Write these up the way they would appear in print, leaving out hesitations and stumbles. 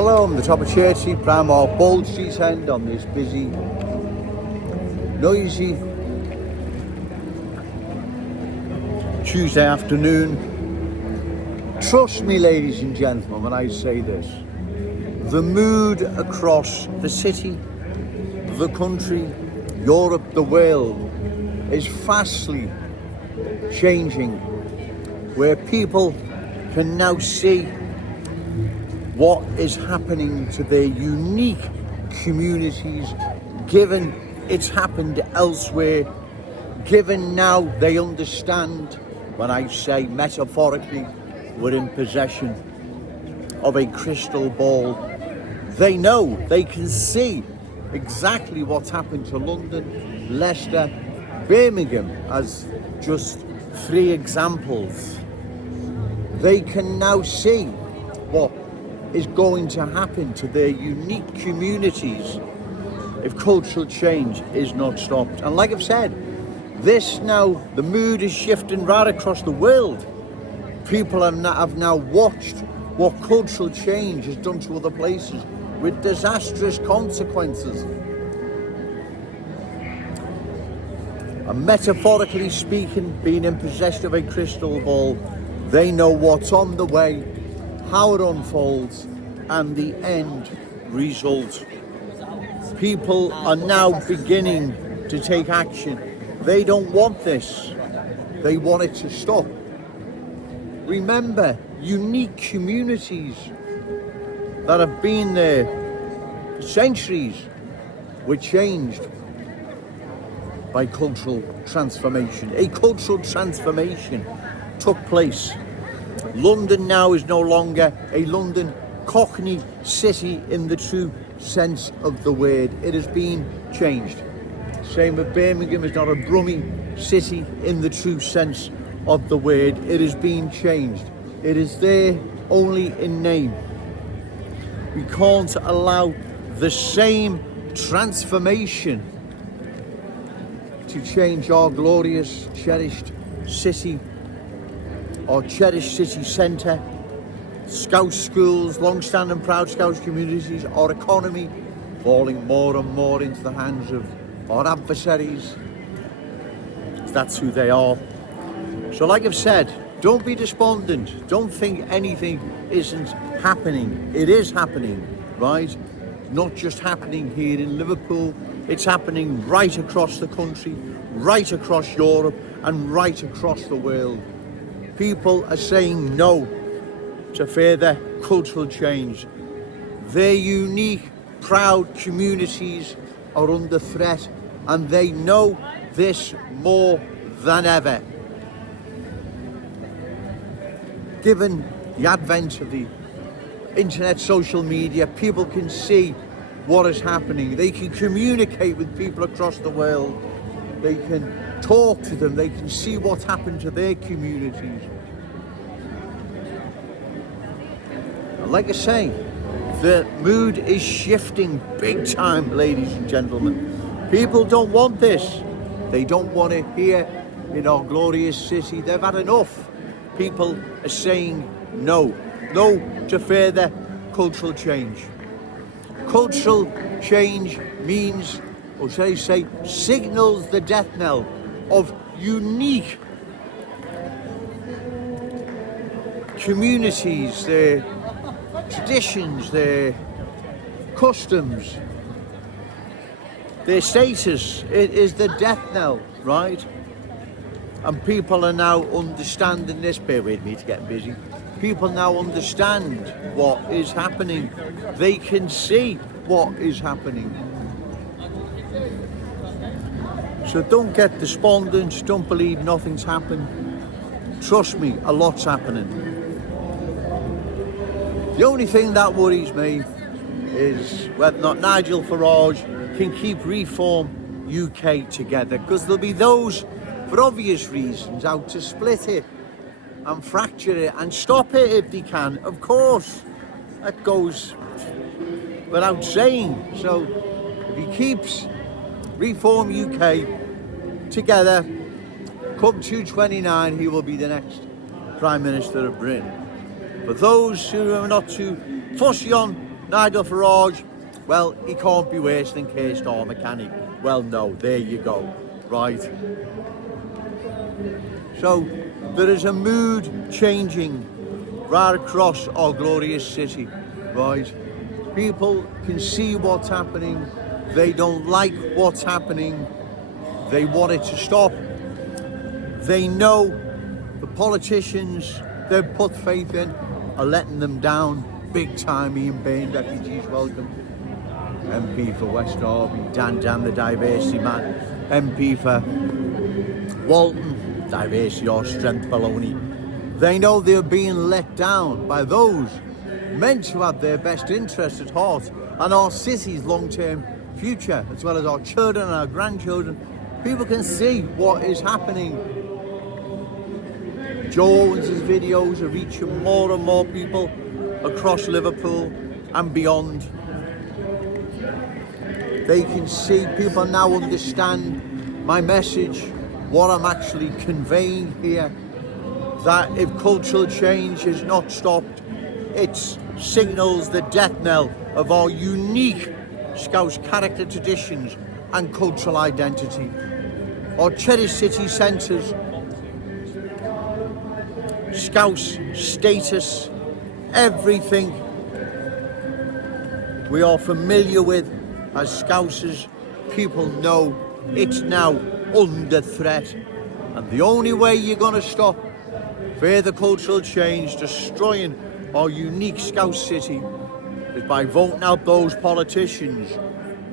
Hello, I'm the top of Chertsey, Primark, Bold Street End on this busy, noisy Tuesday afternoon. Trust me, ladies and gentlemen, when I say this, the mood across the city, the country, Europe, the world is fastly changing, where people can now see what is happening to their unique communities, given it's happened elsewhere, given now they understand, when I say metaphorically, we're in possession of a crystal ball. They know, they can see exactly what's happened to London, Leicester, Birmingham as just three examples. They can now see what is going to happen to their unique communities if cultural change is not stopped. And like I've said, this now, the mood is shifting right across the world. People have now watched what cultural change has done to other places with disastrous consequences. And metaphorically speaking, being in possession of a crystal ball, they know what's on the way, how it unfolds, and the end result. People are now beginning to take action. They don't want this. They want it to stop. Remember, unique communities that have been there for centuries were changed by cultural transformation. A cultural transformation took place. London now is no longer a London Cockney city in the true sense of the word. It has been changed. Same with Birmingham is not a Brummie city in the true sense of the word. It has been changed. It is there only in name. We can't allow the same transformation to change our glorious, cherished city, our cherished city centre, Scout schools, long-standing proud Scout communities, our economy falling more and more into the hands of our adversaries. That's who they are. So like I've said, don't be despondent. Don't think anything isn't happening. It is happening, right? Not just happening here in Liverpool. It's happening right across the country, right across Europe, and right across the world. People are saying no to further cultural change. Their unique, proud communities are under threat, and they know this more than ever. Given the advent of the internet, social media, people can see what is happening. They can communicate with people across the world. They can talk to them. They can see what's happened to their communities. And like I say, the mood is shifting big time, ladies and gentlemen. People don't want this. They don't want it here in our glorious city. They've had enough. People are saying no. No to further cultural change. Cultural change means, or shall I say, signals the death knell of unique communities, their traditions, their customs, their status. It is the death knell, right? And people are now understanding this. Bear with me, it's getting busy. People now understand what is happening. They can see what is happening. So don't get despondent. Don't believe nothing's happened. Trust me, a lot's happening. The only thing that worries me is whether or not Nigel Farage can keep Reform UK together, because there'll be those, for obvious reasons, out to split it and fracture it and stop it if they can. Of course, that goes without saying. So if he keeps Reform UK together, come 2029, he will be the next Prime Minister of Britain. For those who are not too fussy on Nigel Farage, well, he can't be worse than Keir Starmer, can he? Well, no, there you go, right? So, there is a mood changing right across our glorious city, right? People can see what's happening. They don't like what's happening. They want it to stop. They know the politicians they've put faith in are letting them down big time. Ian Bain, refugees welcome. MP for West Derby, Dan the diversity man. MP for Walton, diversity or strength baloney. They know they're being let down by those meant to have their best interests at heart and our city's long-term future, as well as our children and our grandchildren. People can see what is happening. Joe Owens' videos are reaching more and more people across Liverpool and beyond. They can see, people now understand my message, what I'm actually conveying here, that if cultural change is not stopped, it signals the death knell of our unique Scouse character, traditions and cultural identity. Our cherished city centres, Scouse status, everything we are familiar with as Scousers, people know it's now under threat. And the only way you're going to stop further cultural change, destroying our unique Scouse city, is by voting out those politicians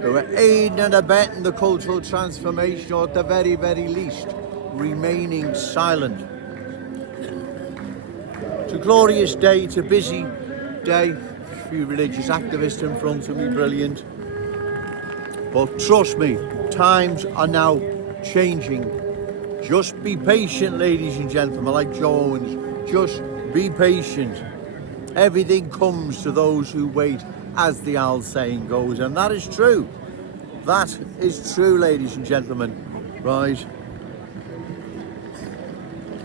who are aiding and abetting the cultural transformation, or at the very, very least, remaining silent. It's a glorious day, it's a busy day, a few religious activists in front of me, brilliant. But trust me, times are now changing. Just be patient, ladies and gentlemen, like Joe Owens. Just be patient. Everything comes to those who wait, as the old saying goes, and that is true. That is true, ladies and gentlemen. Right.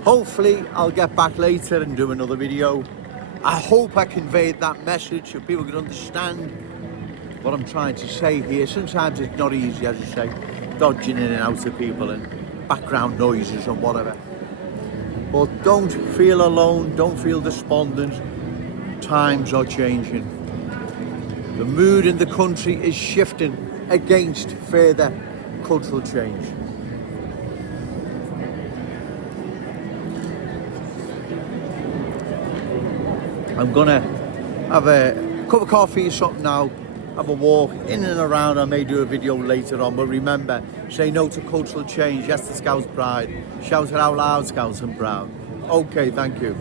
Hopefully, I'll get back later and do another video. I hope I conveyed that message so people can understand what I'm trying to say here. Sometimes it's not easy, as I say, dodging in and out of people and background noises and whatever. But don't feel alone, don't feel despondent. Times are changing. The mood in the country is shifting against further cultural change. I'm gonna have a cup of coffee or something now, have a walk in and around. I may do a video later on, but remember, say no to cultural change, yes to Scouse pride, shout it out loud, Scouse and proud. Okay, thank you.